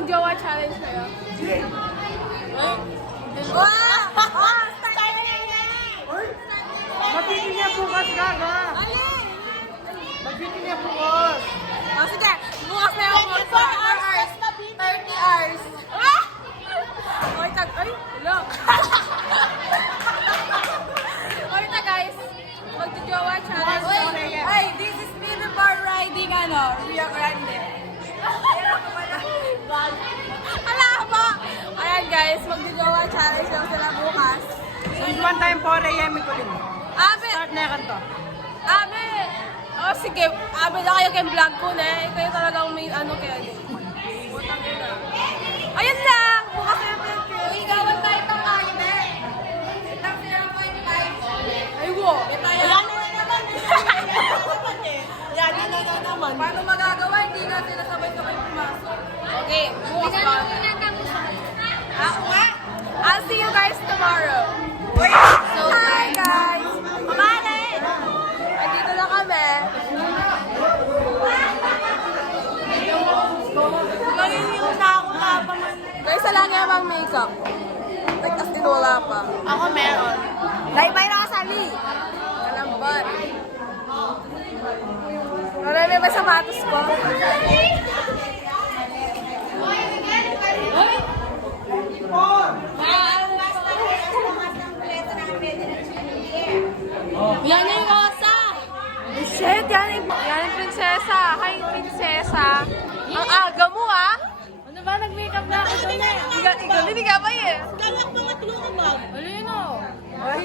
mag-jowa challenge kayo? Mabitin niya bukas, gaga. Mabitin niya bukas. Oh, sige. Bukas na yung 24 hours. 30 hours. Oy, ay, hello. Oy, na guys. Mag-jowa challenge. Ay, this is me before riding, Rio Grande. Ala mo! Ayan guys, mag-jowa challenge lang sila bukas. One time po, Rayemi ko din. Abe! Start na yan to. Abe! Oh, sige. Abe na kayo kay vlog ko na. Kayo talagang may ano kaya din. Utang yun na. Ayun lang! Bukas na yung thank you. Uy, gawin tayo itong kanina. Itang sila ng 5 Ay, wo! Wala na naman. Yan na naman. Paano magagawa? Hindi na sila sabay-sabay pumasok. Okay, bukas pa. Ako nga. I'll see you guys tomorrow. So, hi guys! Mamane! Andito na kami. Mangingiw na ako na pa man. Guys, wala nga bang makeup. Like, as in wala pa. Ako meron. Laybay na kasali. Kalambat. Wala na ba sapatos ko? Yan yung rosa. Shit, yan yung prinsesa. Hi, prinsesa. Ang aga mo, ah. Ano ba? Nag-makeup na ako doon eh. Ikaw, hindi ka ba eh. Galak mga tulungan ba? Ano yun o? Ay,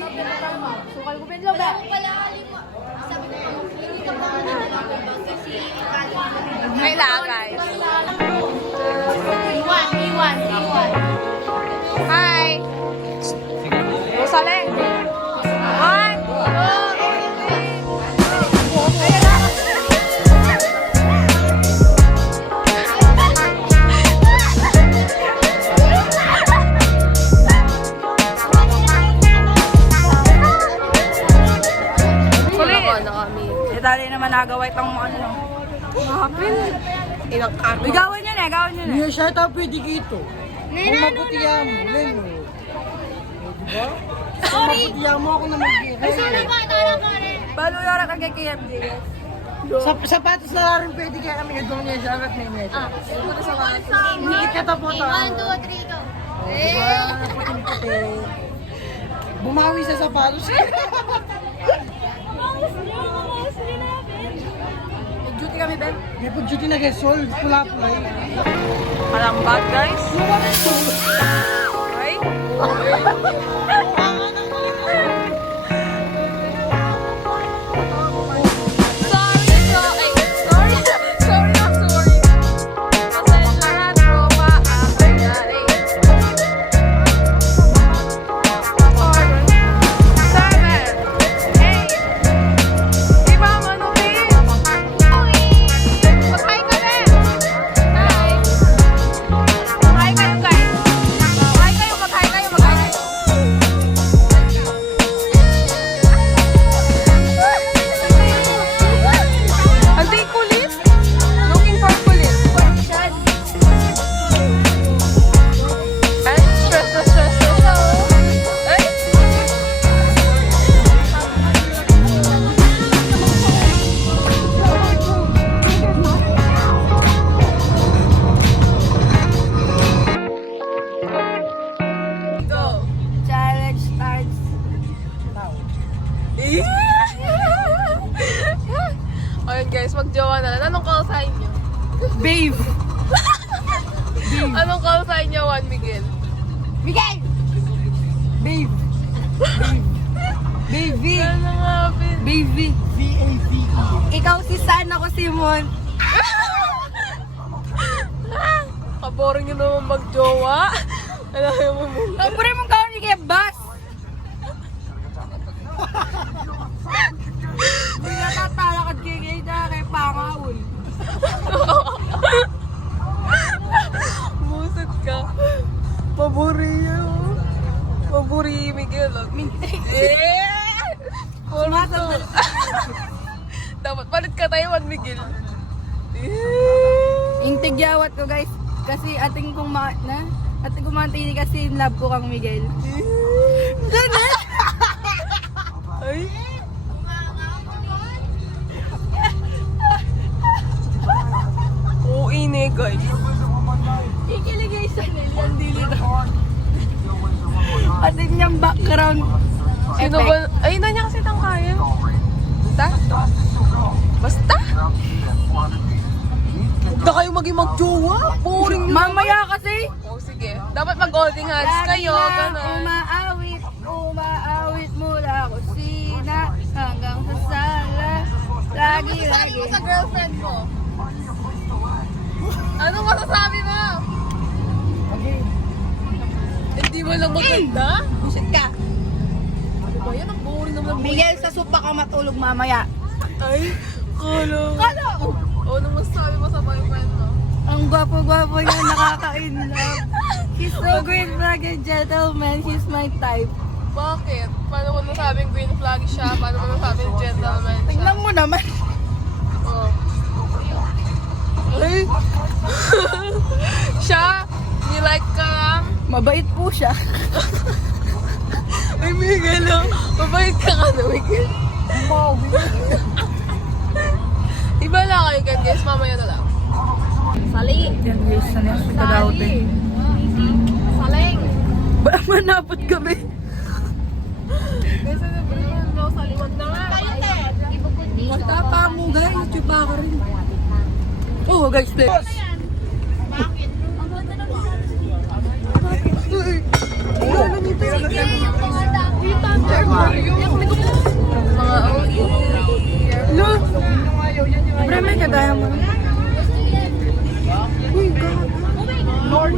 Sukal ko pinlo ba? kailangan guys. Iwan. Hi! Rosaleng! 1, 2, 3. Ayan na! Kulit! Na kami. Dali naman nagawa itong ano. Hapin! Ilang kami. Gawin nyo na, gawin nyo na. Niya siya tayo pwede dito. Kung maputiya mo, Leno. Diba? Kung maputiya mo ako na mag-i-rent. Balo yara ka kay KMJ. Sapatos na rin pwede kaya kami doon niya siya at may medyo. Hindi kita po ito. 1, 2, 3, go. Diba? Puting-puti. Bumawi sa sapatos. Duty kami, Ben. May pag-duty na gesol. Pula-pula eh. Kalambag, guys. Ay? Sorry. Pasensya na, tropa. Ako'y nari. 7, 8. Di ba, Manubin? Mag-hi ka din. Hi. Mag-hi kayo, guys. Mag-hi kayo. Ang di kulit. Looking for kulit. Ay, stress na siya. Ay. Go. Challenge starts. Ayun guys, magjowa na. Anong call sign niyo? Babe. Anong call sign niyo, Juan Miguel? Miguel! Babe. Baby. Ano nga, Ben? Baby. V-A-V-E. Ikaw si San, ako si Mon. Kaboring nyo naman magjowa. Alam mo mo. Ang pure mong gawin ni kaya bus. Hindi na tatalakad kay na kay Pangawul. Buset ka. Paburi, Miguel. Sumasandal. Dapat palit ka tayo, Juan Miguel. Yung tigyawat ko guys. Kasi ating kumantini kasi in love ko kang Miguel. Janet! Ay? Oo, ine guys. Ikiligay sa Nel, dili daw. Ating niyang background. Sino ba? Ay, na niya kasi tangkayan. Basta? Basta? Huwag na kayo maging mag-jowa. Boring nyo. Mamaya kasi. Oh, sige. Dapat mag-holding hands kayo. Ganun. Umaawit mula kusina hanggang sa sala. Lagi. girlfriend mo? Ano masasabi mo? Hindi mo lang maganda? Busit ka. Ano ba yan? Ang boring naman. Miguel, sa sopa ka matulog mamaya. Ay, kala. Kala! Oh, ano masasabi mo sa boyfriend mo? Ang gwapo-gwapo niya, nakaka-inlove. He's so green flag and gentleman. He's my type. Bakit? Paano mo nasabing green flag siya? Paano mo nasabing gentleman siya? Tingnan mo naman. Oh. Ay! Siya? Nilike ka lang? Mabait po siya. Ay, Miguel lang. Mabait ka ka na, Miguel. Iba lang kayo, guys. Mamaya na lang. Sali! Yan guys, sanay sa kagawin. Saling! Ba, manapot kami. Guys, ano ba naman? No, saliwag na nga. Basta pa mo guys, chupa ka rin. Oh guys, play. Mga OE. No. Pre, may kagaya mo. Lord!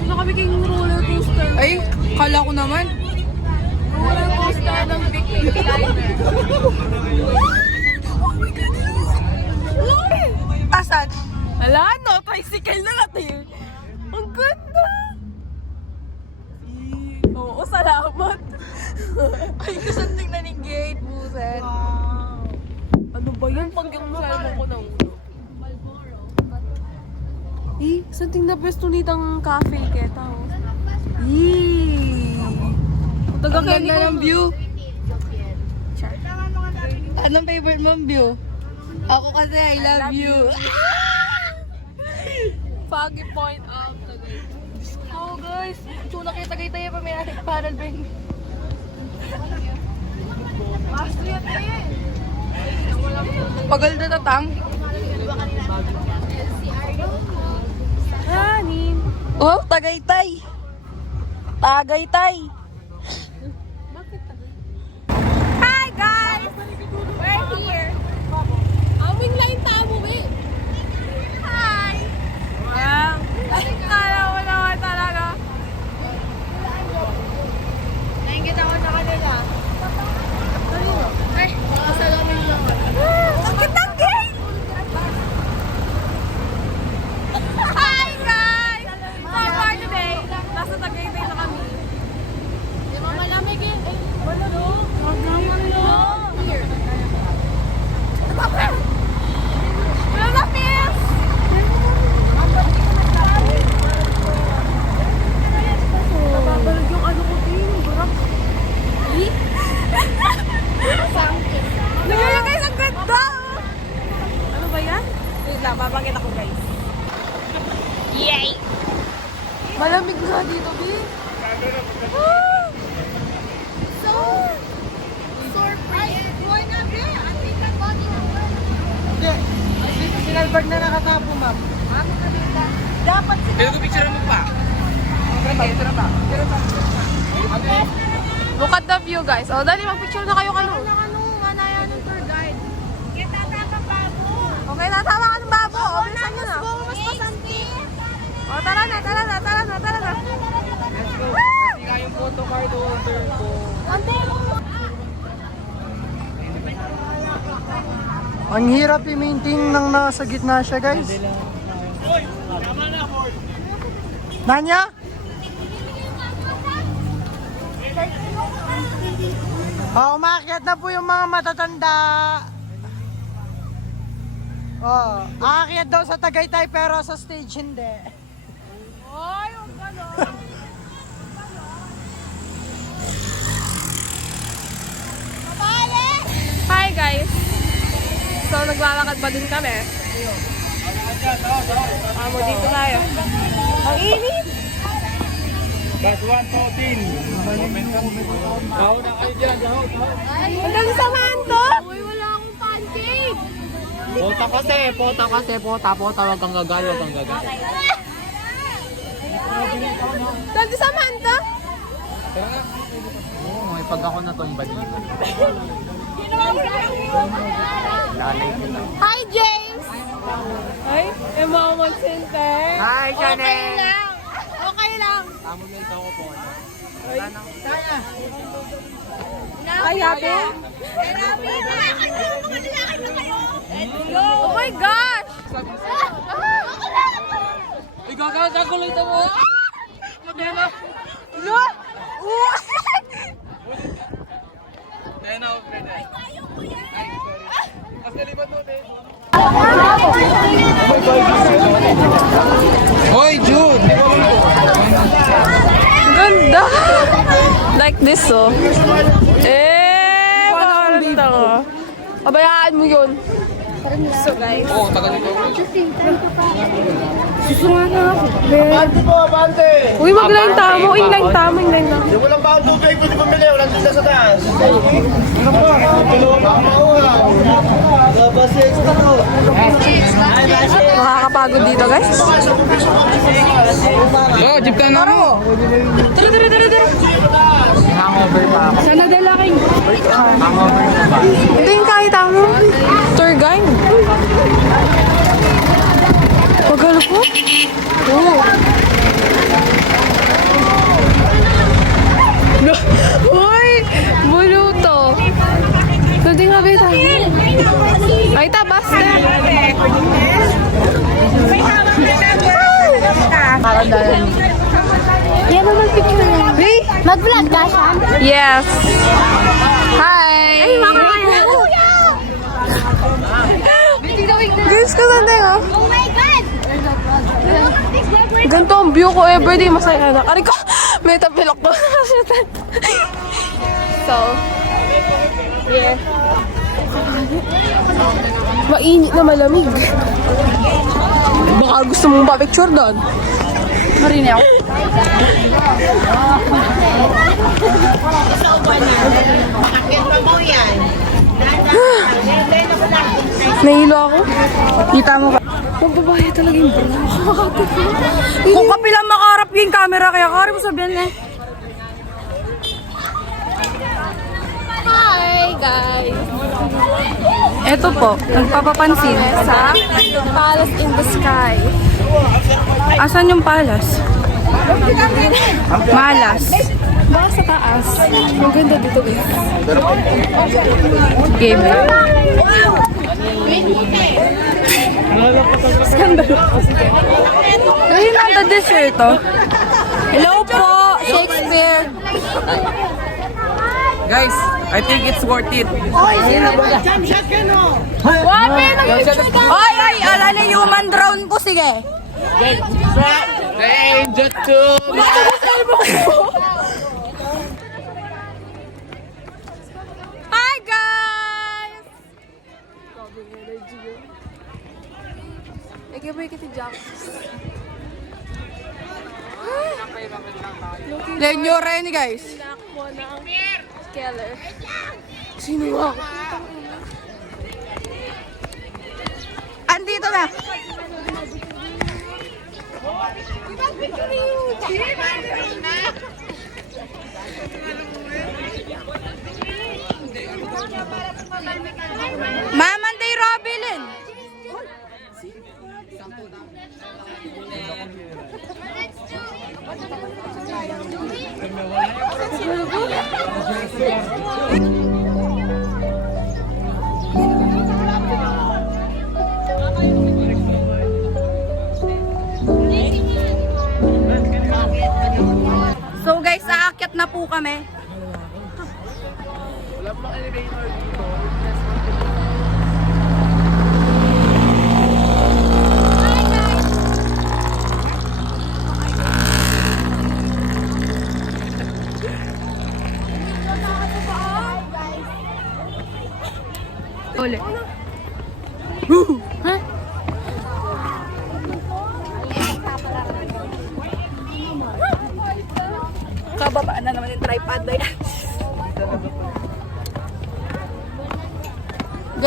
Ano kami kayong roller coaster? Ay, kala ko naman. Roller coaster ng Big Baby Liner. Asan? Ala, no? Tricycle na natin. Ang ganda! Oo, salamat. Ay, gusto tingnan ng gate, buset. Ano ba yun? Pag yung salmo ko na ulo. Eh, saan ting na pwesto nitang cafe keta oh? Yee! Taga Ang ganda ng view. Anong favorite mong view? Ako kasi I love you. Foggy Point out Tagay. Oh guys, tula kayo tagay-tayo pa may ating panel bang. Astrid eh! Pagal na tatang. Hanin! Oh, tagaytay. Tagaytay. Hi guys! We're here! Aming line tamo eh! Hi! Wow! Kala mo naman talaga. Nakikita ko sa kanila. Ay, makasalamin lang. Ang kitang gate! Hi guys! So far today, nasa Tagaytay na kami. Di ba malamig eh? Wala no? Here. Wala na, Pils! Nababalog yung ano ko din, burak. Nagalagay sa ganda! Ano ba yan? Wait lang, babangit ako guys. Yay! Malamig nga dito, B. So, surprise! Buhay na, B! Antik na body number. Hindi. Si Albert na nakatapo, ma'am. Dapat sila. Pero picture mo pa. Look at the view, guys. O, dali, mag-picture na kayo kano. Okay, natama ka ng babo. O, bilisan nyo na. O, tara na. Let's go. Kasi kayong photo card holder ko. Ang hirap i-maintain nang nasa gitna siya, guys. Nanya? Umakyat na po yung mga matatanda. Oh, aakyat daw sa Tagaytay pero sa stage hindi. Ay, ang gano'n. Hi guys! So, naglalakad pa din kami. Amo, dito tayo. Ang init! Last 114. Daw na kayo dyan, daw. Ang dami samahan to! Uy, wala akong pancake! Pota, wag kang gagal, wag kang gagal. Dami samahan to! Oo, may pag ako natumba dito. Hi, James! Ay, Emma magsinte. Hi, Okay lang. Okay lang. Tama mo yung tao ko po. Ay, happy? Oh my gosh! Ikaw ka, kakulit mo. Magana. No! Kaya na ako, Fred. Kasi libat mo, eh. Hoy, Jude! Ganda! Like this, oh. Maganda ko. Pabayaan mo yun. So, guys. Oo, tagal nito. Uy, mag-line tamo. Inline tamo, inline tamo. Walang baon tubig, pwede pumili. Walang tinda sa taas. Nakakapagod dito, guys. Yo, jeep ka na mo. Tara. Hangover pa ako. Sana dalaking. Hangover na ba? Ito yung kahit tamo. Tour guide. Pagalo po? Oo. Uy! Buluto. Pwede nga ba tayo? Ay, tabas na. Yan naman picture niya. Hey! Mag-vlog ka siya? Yes. Hi! Ay, makakaya. Guys, kasanda yun, oh. Oh my God! Ganito ang view ko ever day. Masaya na. Aray ko! May tapilok ko. So, yeah. Mainit na malamig. Baka gusto mong pa-picture doon. Marini ako. Nahilo ako. Kita mo ba? Ang babae talaga yung bro. Kung kapilang makaharap yung camera, kaya kari mo sabihin eh. Hi, guys. Eto po, nagpapapansin. Sa Palace in the Sky. Asan yung palas? Malas. Baka sa taas. Ang ganda dito, guys. Game. Skandalo. Ayun na, the dessert to. Hello po, Shakespeare. Guys, I think it's worth it. Ay, alala yung human drone ko, sige. Hey, Jutsu! Hi, guys! Nag-ibay kita Jack. Lenyo rin, guys. Nakmo na ang Keller. Sino ako? Andito na. Mamanday Robilin. So guys, aakyat na po kami.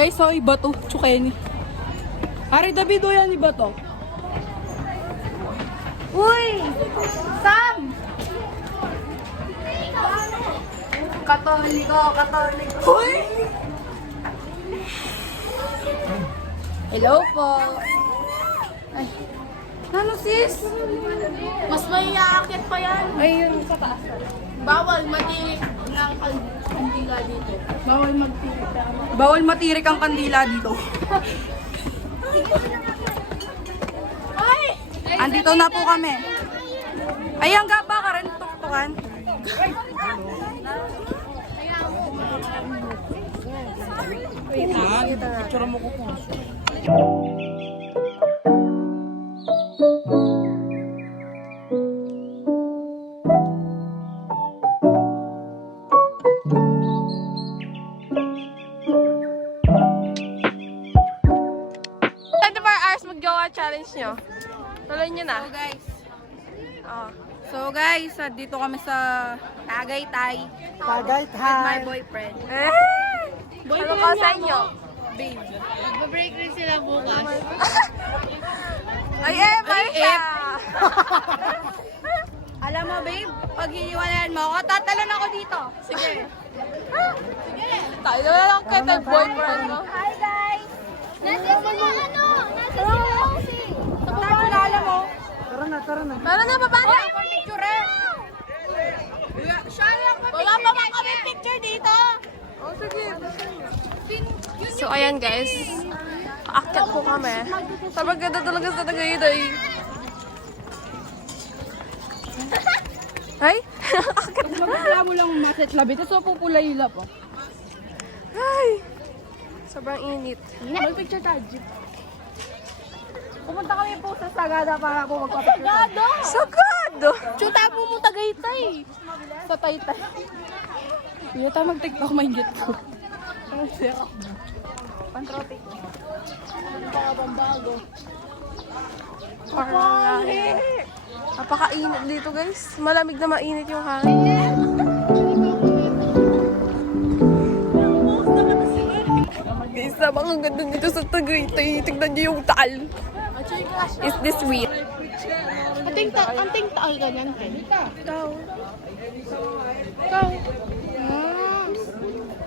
Guys, so iba to. Chukeni. Hari David, o yan iba to. Uy! Sam! Katoliko. Uy! Hello po. Ay. Ano sis? Mas may aakyat pa yan. Ayun, sa taas. Bawal, matirik ng kandila dito. Bawal matirik ang kandila dito. Ay! Andito na po kami. Ayan nga ba ka rin tuktukan? Picture mo ko po. Hours mag-jowa challenge nyo. Tuloy nyo na. So guys, dito kami sa Tagaytay Tagay, with my hi. boyfriend. Ano ka sa inyo? Babe. Mag-break rin sila bukas. Ay, siya! Alam mo, babe, pag hiniwalayan mo ako, tatalon ako dito. Sige. Tayo na lang kita boyfriend, no? Hi, guys! Nasa sila Rosie. Kilala mo? Tara na. Meron na, baba na. Picture eh! Siya lang pa Wala pa ba kami picture dito? So, ayan guys. Aakyat po kami. Sabag ganda talaga sa Tagaytay. Ay? Aakyat na. Magpapala mo lang umaset labi, tapos pupula yung lap. Ay! Sobrang init. Mag-picture tayo, Jeep. Pumunta kami po sa Sagada para po magpapicture. Sagada! Sagado! Chuta po mo Tagaytay. Sa Taytay. Hindi tayo mag-tiktok, maingit ko. Ano siya? Pantropic. Pangabambago. Napakainit dito guys. Malamig na mainit yung hangin. Guys, ang ganda dito sa Tagaytay. Tignan niyo yung taal. Is this real? Anting taal ganyan, Ken. Ikaw.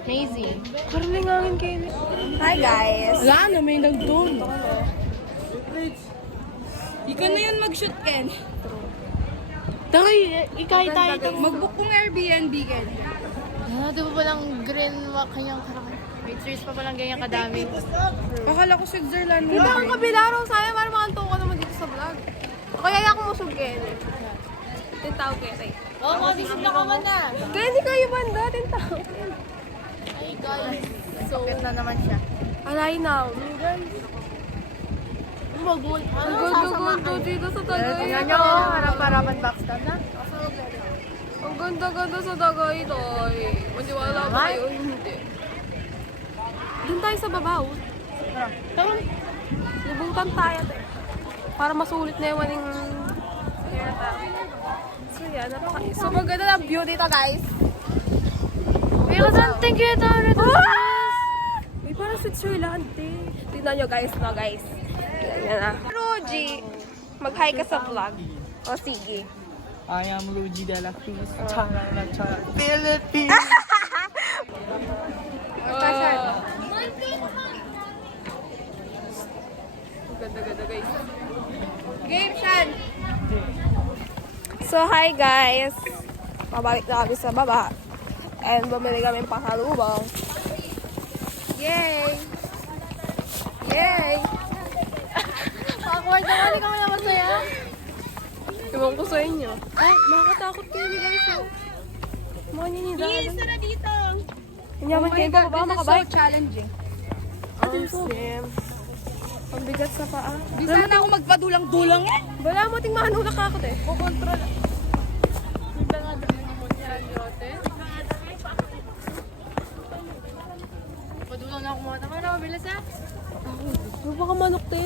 Amazing. Karaling hangin kayo. Hi guys. Wala na, may nag-doon. Ikaw na yun mag-shoot, Ken. Dahil, ikay tayo. Mag-book kong Airbnb, Ken. Di ba palang green kanyang karami? Pictures pa palang ganyan kadami. Akala ko Switzerland. Kita ang kabila raw sa'yo. Para makanto ka naman dito sa vlog. Kaya ako musugin. Tintao kere. Oo, mabisip na ka man na. Kaya hindi kayo banda. Tintao. Ay, guys. So, na naman siya. Alay now. Magmul. Ang ganda-ganda dito sa Tagaytay. Ayan nyo, harap-harapan backstab na. Ang ganda-ganda sa Tagaytay. Maniwala ba kayo? Hindi. Doon tayo sa babaw. Tara. Lubutan tayo. Para masulit na yung maning... So yan, so maganda ng view dito guys. Pero something kita rin. May parang Switzerland eh. Tignan nyo guys, no guys. Yan na. Ruji, mag-hi ka sa vlog. O sige. I am Luigi de la Cruz. Philippines. Ganda-ganda guys. Game, Shan! So hi guys. Pabalik na kami sa baba. And bumili kami ng pasalubong. Yay! Yay! Awkward naman, ikaw na masaya. Iwan ko sa inyo. Ay, makakatakot kayo ni guys. Oh. Mga ninidahan. na dito. Hinyaman kayo pa ba? Makabike? challenging. Oh, Sim. Ang bigat sa paa. Di sana ako magpadulang-dulang eh. Wala mo ting manulak ako eh. Kukontrol. Padulang na ako mga tama. Mabilis ha? Ano ba ka manok te?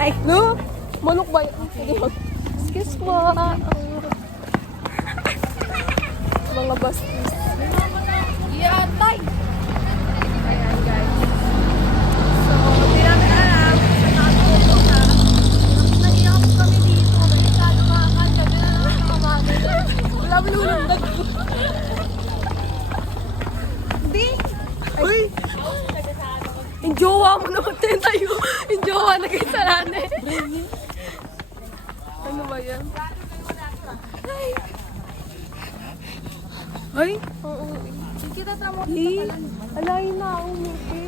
Ay, no? Manok ba yun? Sige, excuse po. Mga bastos. Yatay! Ayan. mo naman tayo. Yung jowa na kayo sa lane. Ano ba yan? Ay! Oo. Kita tamo. Alayin na ako, Mickey.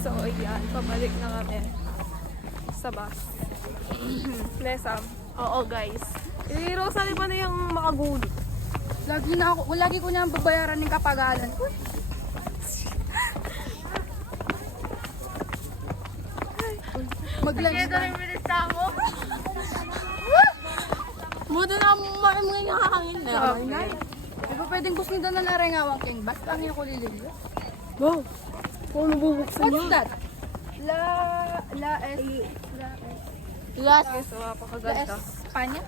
So, ayan. Pabalik na kami sa bus. Nesam. Oo, guys. Rosalie pa na yung makagulo. Lagi ko niya babayaran ng kapagalan. Mag-lunch na. Buto na mga nakakangin na. Okay. Di ba pwedeng kusnido na narengawang king? Basta ang yung kulililo. Wow! Kung nabubuksan What's yun. that? Las So, napakaganda. Espanya?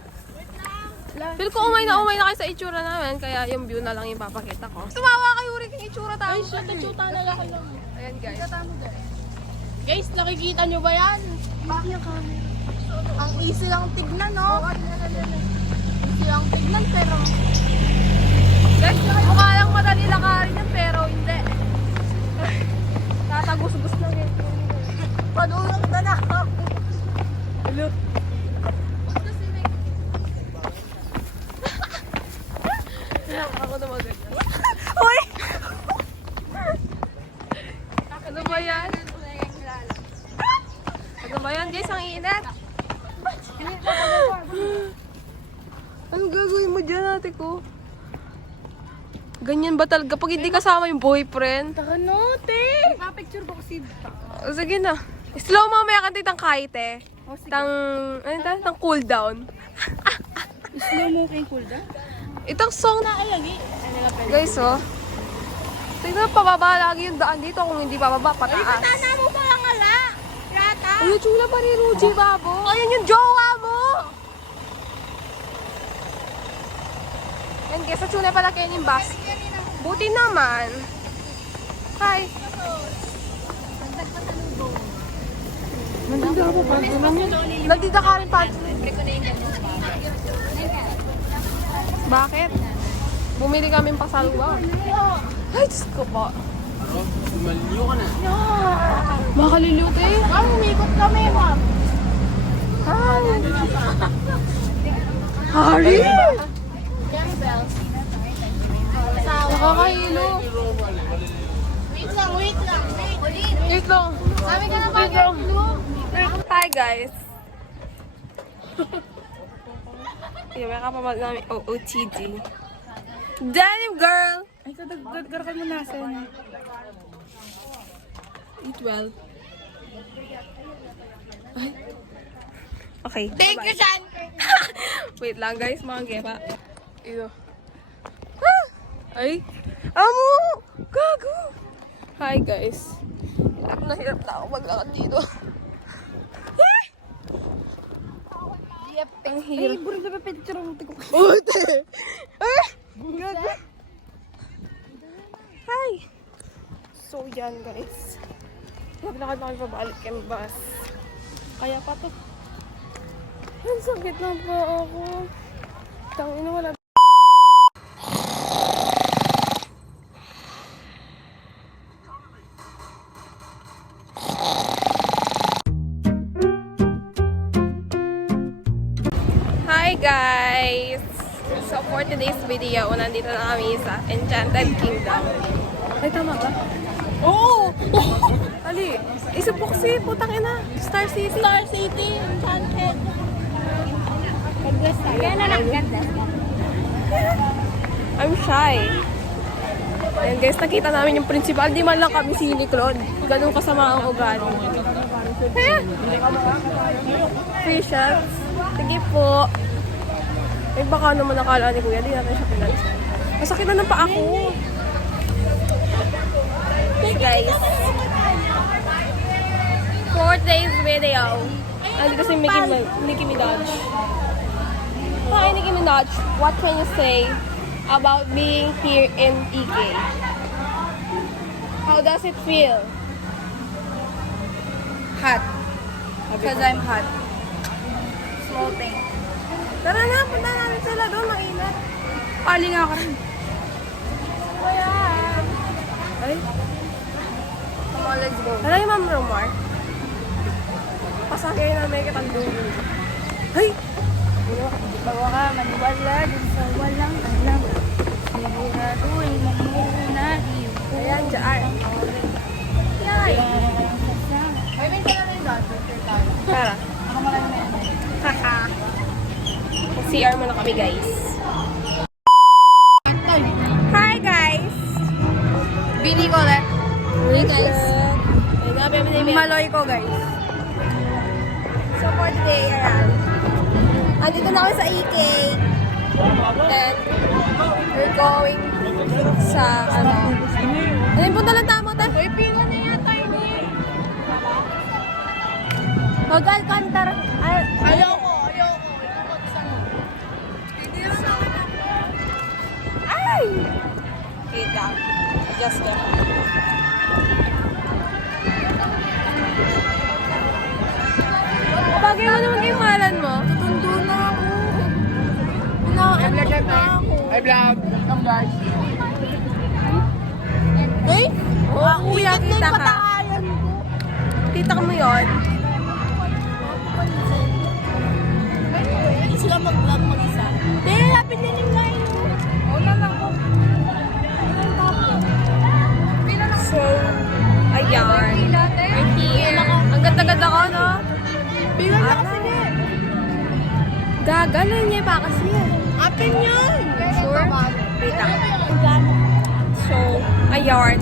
Feel ko umay na kayo sa itsura namin, kaya yung view na lang yung papakita ko. Tumawa kayo rin yung itsura tayo. Ay, shit, nachuta na lang. Ayan guys. Guys, nakikita nyo ba yan? Ang easy lang tignan, no? Easy lang tignan, pero... Guys, mukha lang madali lakarin yan, pero hindi. Tatagusgus lang yun. Padulong na na. Hello. Ako naman ganyan. Uy! Ano ba yan? Ano ba yan? Guys, ang init. Anong gagawin mo dyan, ate ko? Ganyan ba talaga? Pag hindi kasama yung boyfriend? Takanote! Papicture ko kasi. O, sige na. Slow mo, may akantay tang kite. Tang, ano ta? Tang cool down. Slow mo kayong cool down? Itong song na Lagi. guys, oh. Tingnan, pababa lagi yung daan dito. Kung hindi pababa, pataas. mo pa lang ala. Rata. Ay, chula pa rin, Ruji, babo. Ayan yung jowa mo. Yan, guys, sa chula pala kayo yung bus. Buti naman. Hi. Nandito ako pa. Nandito ka rin pa. Bakit? Bumili kami pasalwa. Ay, Diyos ko po. Maliyo ka na. Makaliliw tayo. Umikot kami, ma'am. Hi! Hari! Nakakahilo. Wait lang. Wait lang. Sabi ka na ba, Hi guys. Yung may kapamag namin OOTD. Denim girl! Ay, dadgar ka mo nasa. Eat well. Ay. Okay. Thank you, Shan. Wait lang guys, mga gepa. Iyo. Ah! Ay! Amo! Gago! Hi guys. Hirap na ako maglakad dito. Ah! Ang hirap. Ay, buro na pa picture mo. Ute! Ah! Gago! Hi! So yan guys. Maglakad na kami pabalik kami bus. Kaya pa to. Ang sakit lang pa ako. Tangina wala. Hi guys! So for today's video, nandito na kami sa Enchanted Kingdom. Ay, tama ba? Oo! Oh! Ali, isa Poxy, putang ina. Star City. Star City, Enchanted. Kaya na lang ganda. I'm shy. Ayan guys, nakita namin yung principal. Di man lang kami si Claude. Ganun kasama ang ugali. Free shots. Sige po. Eh baka naman nakala ni Kuya, di natin siya pinansin. Masakit na ng paa ko. So guys, for today's video, andito si Nicki Minaj. Hi Nicki Minaj, what can you say about being here in EK? How does it feel? Hot. Because I'm hot. Small thing. Tara na, punta namin sila doon, maingat. Pali nga ka rin. Kuya! Ay? let's go. Ano yung Ma'am Romar? Pasagay na may katagdulo. Ay! Bawa ka, maniwala dun sa walang alam. Siguraduhin mo muna iyo. Ayan, dyan. Yay! Ay, may ka na yung dati. Tara. Haha. CR muna kami, guys. Hi, guys! Bini ko ulit. Hey, guys. Maloy ko, guys. So, for today, ayan. Andito na kami sa EK. And we're going sa, ano yung punta lang tamo, ta? Uy, pila na yata ini. Huwag Alcantara. Ayoko. Ay! Wait lang. Just go. Bagay mo naman yung malan mo. Tutundo na ako. Pinakakalagay na ako. Hi, vlog! Come, guys! Uy! Kuya, kita ka. Patayan ko. Kita mo yun. Hindi sila mag-vlog mag-isa. Hindi, lapit na yung line. Una lang ko. So, ayan. We're here. Ang ganda-ganda ko, no? Pila na kasi niya. Gagalan niya pa kasi. Atin yan. Sure? Wait lang. So, ayan.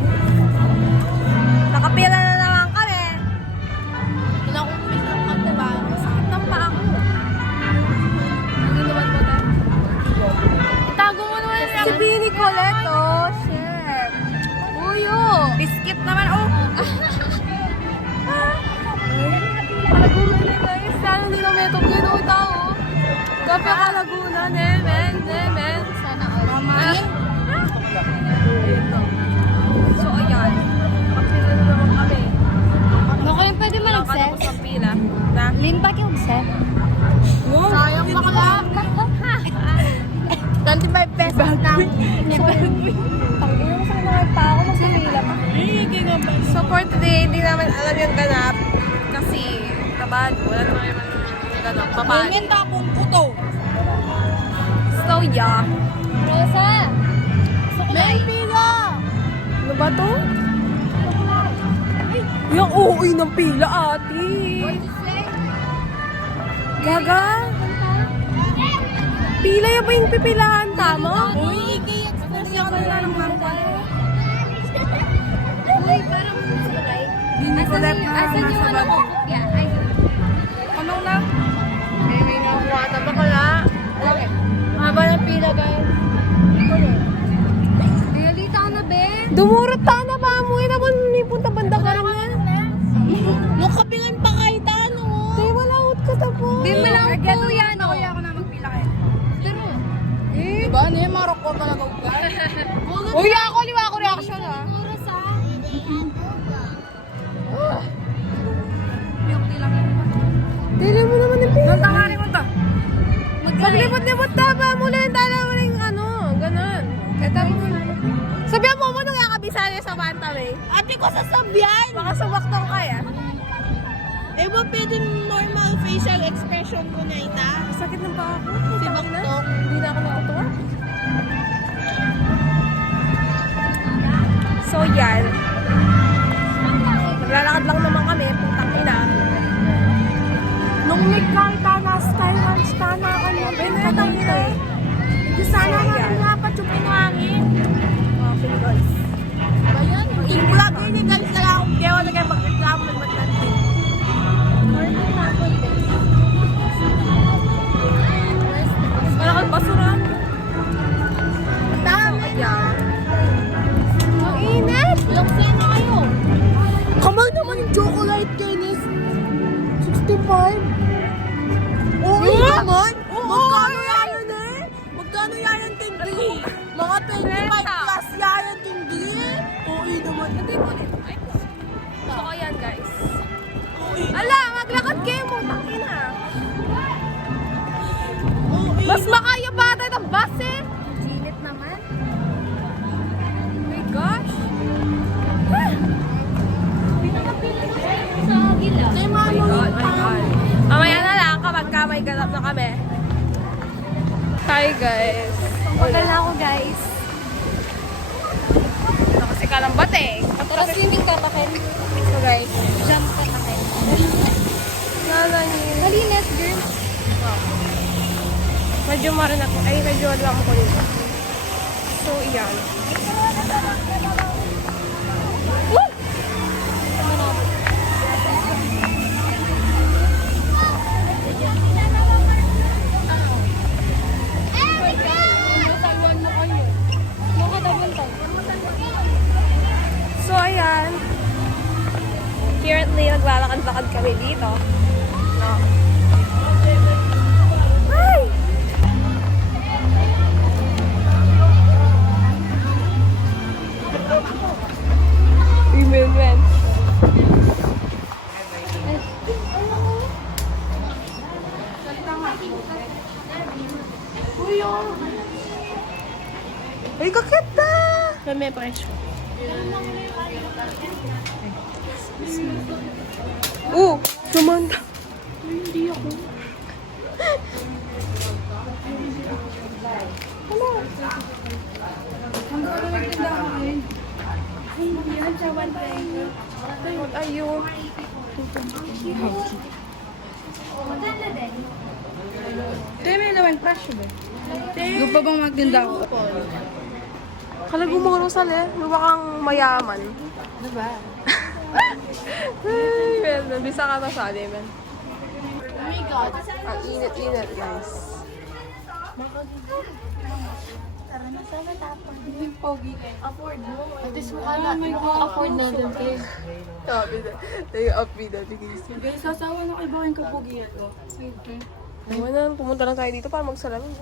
Nakapila na naman kami. Pinakumpis ng kanta. Sakit ng paa ko. Hindi naman mo tayo. Itago mo naman lang. Si Bini Colette, oh. Shit. Uyo. Biscuit naman, oh. Kalaguna na guys. Sana hindi na may tokyo tao. Kape Kalaguna, nemen. Sana all. Mama. So, ayan. Nakapila na naman kami. Naku, yung pwede mo Nakatapos nag-set. ang pila. Na? Lin ba yung set? Sayang bakla. 25 pesos na. Tangin mo sa mga tao, magpapila pa. So for today, hindi naman alam yung ganap. Kasi, tabad, wala naman yung ganap. Papali. Yung tapong puto. So yeah. Rosa! May pila! Ano ba to? Yung uuwi ng pila, ate. Gaga? Pila yung ba yung pipilahan, tama? Uy, iki-express Hindi ako na ng mangga. Uy, parang sabay. Hindi ko left na Asan yung ano ko? Ay, Ano na? May nakuha na bakla. haba ng pila, guys. Realita ka na, be. Dumurot ta na ba mo? Ina mo ni punta banda ka rin yan. Nung kapingan pa kahit ano. Di wala out ka ta po. Di mo lang po yan, oh. Ako na magpila kayo. Pero, Diba? Ano yung marok ko talaga ugal? Uy, ako liwa ako reaction ha. oras ah. Dili mo naman yung pila. Nantangari mo to. Maglibot-libot na ba? Mula yung dalawa rin ano. Ganun. Kaya mo. Sabihan mo nung kakabisa niya sa banta eh. Ate ko sasabihan. Baka sumaktong kaya. Eh ba pwedeng normal facial expression ko na ita? Sakit ng paa ko. Si Tangina. Baktok. Hindi na ako nakatuwa. So yan. Maglalakad lang naman kami. Putang ina. Nung nagkakita na Skywars ka na ano. Pinatang ina. Hindi sana natin dapat yung pinangin. Mga Pinoys. Ayan. Yung vlog ini guys na lang. Kaya wala kayo mag-reklamo ng maglantin. Wala kang basura. Dami na. Ang init. Luksi na kayo. Kamay naman yung chocolate Guinness. 65. Oo naman. Magkano yan eh? Magkano yan tindi? Mga 25 plus yan tindi. Oo naman. Hindi mo nito. So ayan guys. Ala, maglakad kayo mo. Tangina. Mas makaya ba tayo ng bus eh? Ginit naman. Oh my gosh. makiganap na kami. Hi guys. Tagal na ako, guys. Kasi ka ng bating. Tara, swimming ka, Takel. So, guys, jump ka, Takel. Nalangin. Malinis, girl. Medyo marin ako. Ay, medyo lang ako dito. So, iyan. So, ayan. Currently, naglalakad-lakad kami dito. No. Ay! Email man. Ay, kakita! May presyo. Sumanda. Hindi ako. What are you? May naman presyo ba? Doon pa bang magtinda ako? Kala gumurusal eh. Luwa kang mayaman. Diba? Ay, man. Nabisa ka na sa atin, man. Oh my God. Ang init-init, guys. At least mukha na, afford na din kayo. Sabi na. Nag-upbeat na. Guys, sasawa na kayo ba kayong kapugian ko? Ewan na, pumunta lang tayo dito para magsalamin.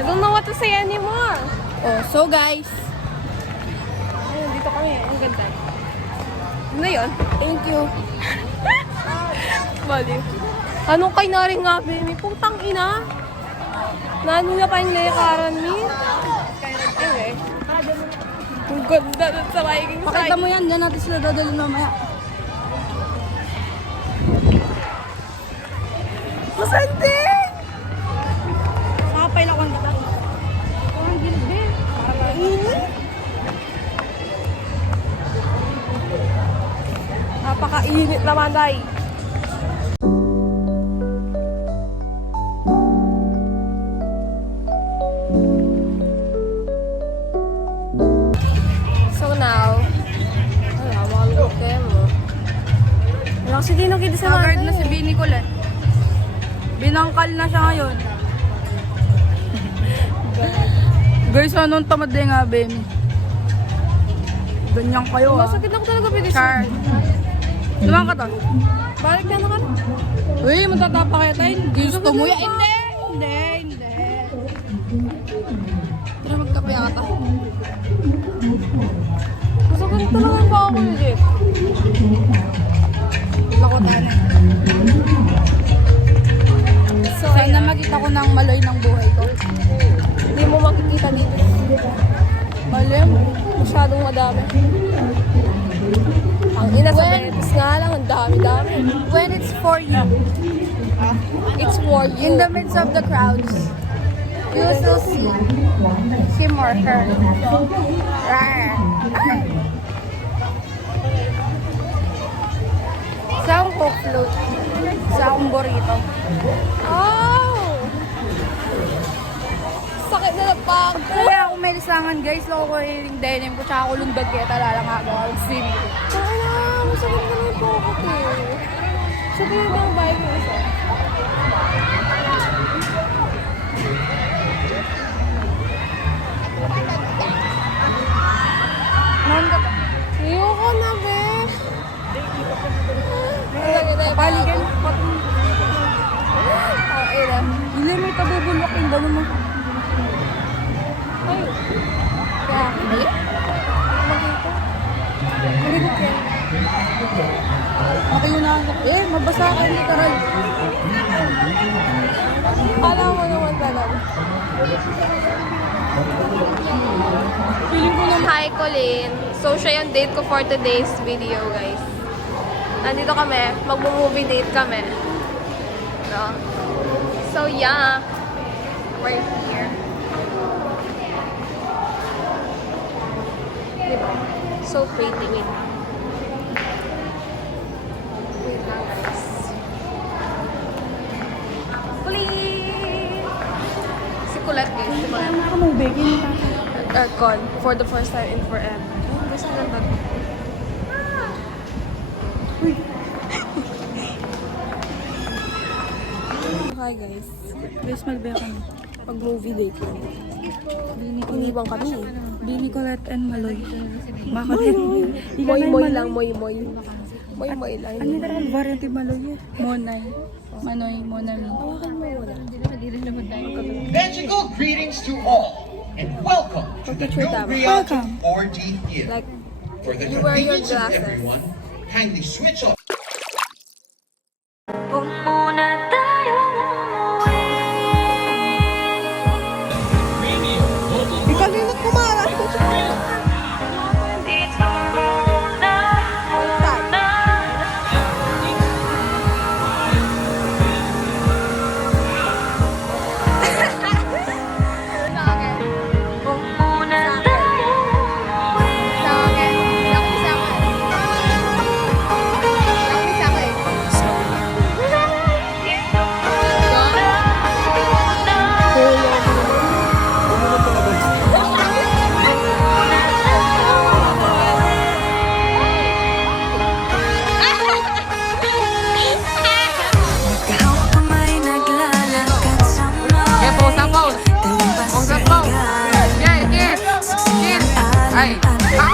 I don't know what to say anymore. Oh, so guys, Ayun, dito kami. Ang ganda. Ano yun? thank you. Baliw. Anong kay naring nga, baby? Putang ina. Nanula pa yung lekaran ni. Anyway. Ang ganda dun sa Viking Pakita side. mo yan, dyan natin sila dadalhin mamaya. Masanding! Nakapay lang akong gata. Parang gilid eh. Init. Napaka-init naman, day. So now, wala, makalungkot kayo mo. Wala kasi di nakita sa Haggard na si Bini ko lang. Binangkal na siya ngayon. Guys, anong tamad din nga, Bemi? Ganyan kayo, ah. Masakit ako talaga, pwede siya. Char. Lumang ka to. Balik ka na ka. Uy, matatapa kaya tayo. Gusto mo yan? Hindi! Hindi! Tara, magkape ata. Masakit talaga yung baka ko, legit. Lakotan na. So, Sana ayan. makita ko ng maloy ng buhay ko. Hindi mo makikita dito. Malim. Masyadong madami. Ang ina sa Benefits nga lang, ang dami-dami. When it's for you. It's for you. In the midst of the crowds, you will still see him or her. Rar. Isa akong coke float. Isa akong burrito. Oh! Sakit na napag ko. Kaya ako may lisangan guys, loko ko yung denim ko tsaka kulong bagyeta, lalangaga ako swimming. Kaya na, masakit na yung baka ko. Sabi yung bang vibe yung isa. Noon ka pa. Ayoko na, be. Lagi na yung Kapaligan. Ay, na. Hindi may kabubulok yung gano'n mo. Ay. Kaya, hindi? Magito. Magito yan. Ako yun na. Mabasa ka literal. Alam mo naman talaga. Hi, Colleen. So, siya yung date ko for today's video, guys. Nandito kami. Magmo-movie date kami. No? So, yeah. We're here. Diba? So pretty. Wait lang. Wait lang, guys. Colleen! Si Colette, guys. Si Colette. Aircon for the first time in forever. Oh, guys, ang ganda. Hi guys. Guys, magbe kami. Pag-movie date lang. Iniwang kami. Bini Colette and Maloy. Bakit? Moy-moy lang, moy-moy. Moy-moy lang. Ano na ang variant yung Maloy eh? Monay. Manoy, Monami. Magical greetings to all, and welcome to the Picture new tama. Reality 4D Theater. Like, For the you wear your convenience of glasses. everyone, kindly switch off. ikalinot kumara. Yeah, pose na pose. Pose na pose. Yeah, kiss. Kiss. Ay. Ha?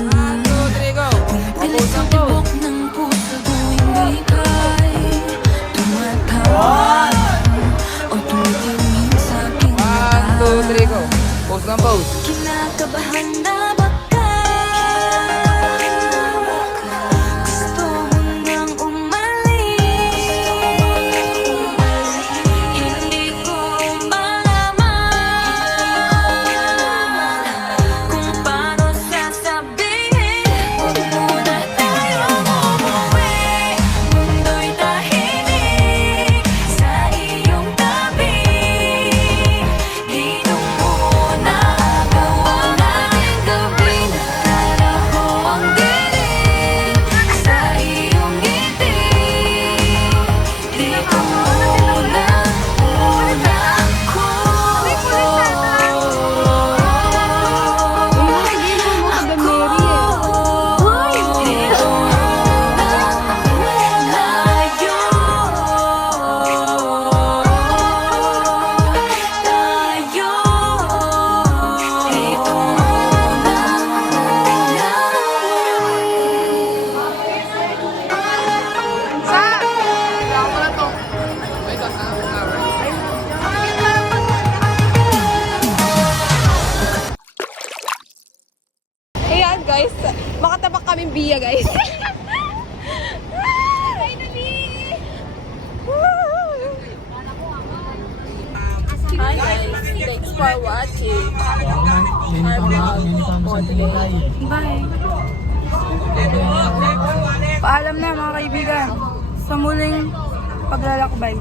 1, 2, 3, go. Pose na pose. One, two, three, go. Pose na pose. Kinakabahan na ba ka? Gusto mo nang umalis? Hindi ko malaman kung paano sasabihin. Huwag muna tayong umuwi. Mundo'y tahimik sa iyong tabi. Dito muna agawan natin gabi. Nalalaho ang dilim sa iyong ngiti. Dito muna ako. Dito muna tayo. Dito Kailangan ko na to. Wait, Ayan guys, makatabak kaming biya guys. Hi guys, thanks for watching our vlog for today. Bye! Paalam na mga kaibigan sa muling paglalakbay.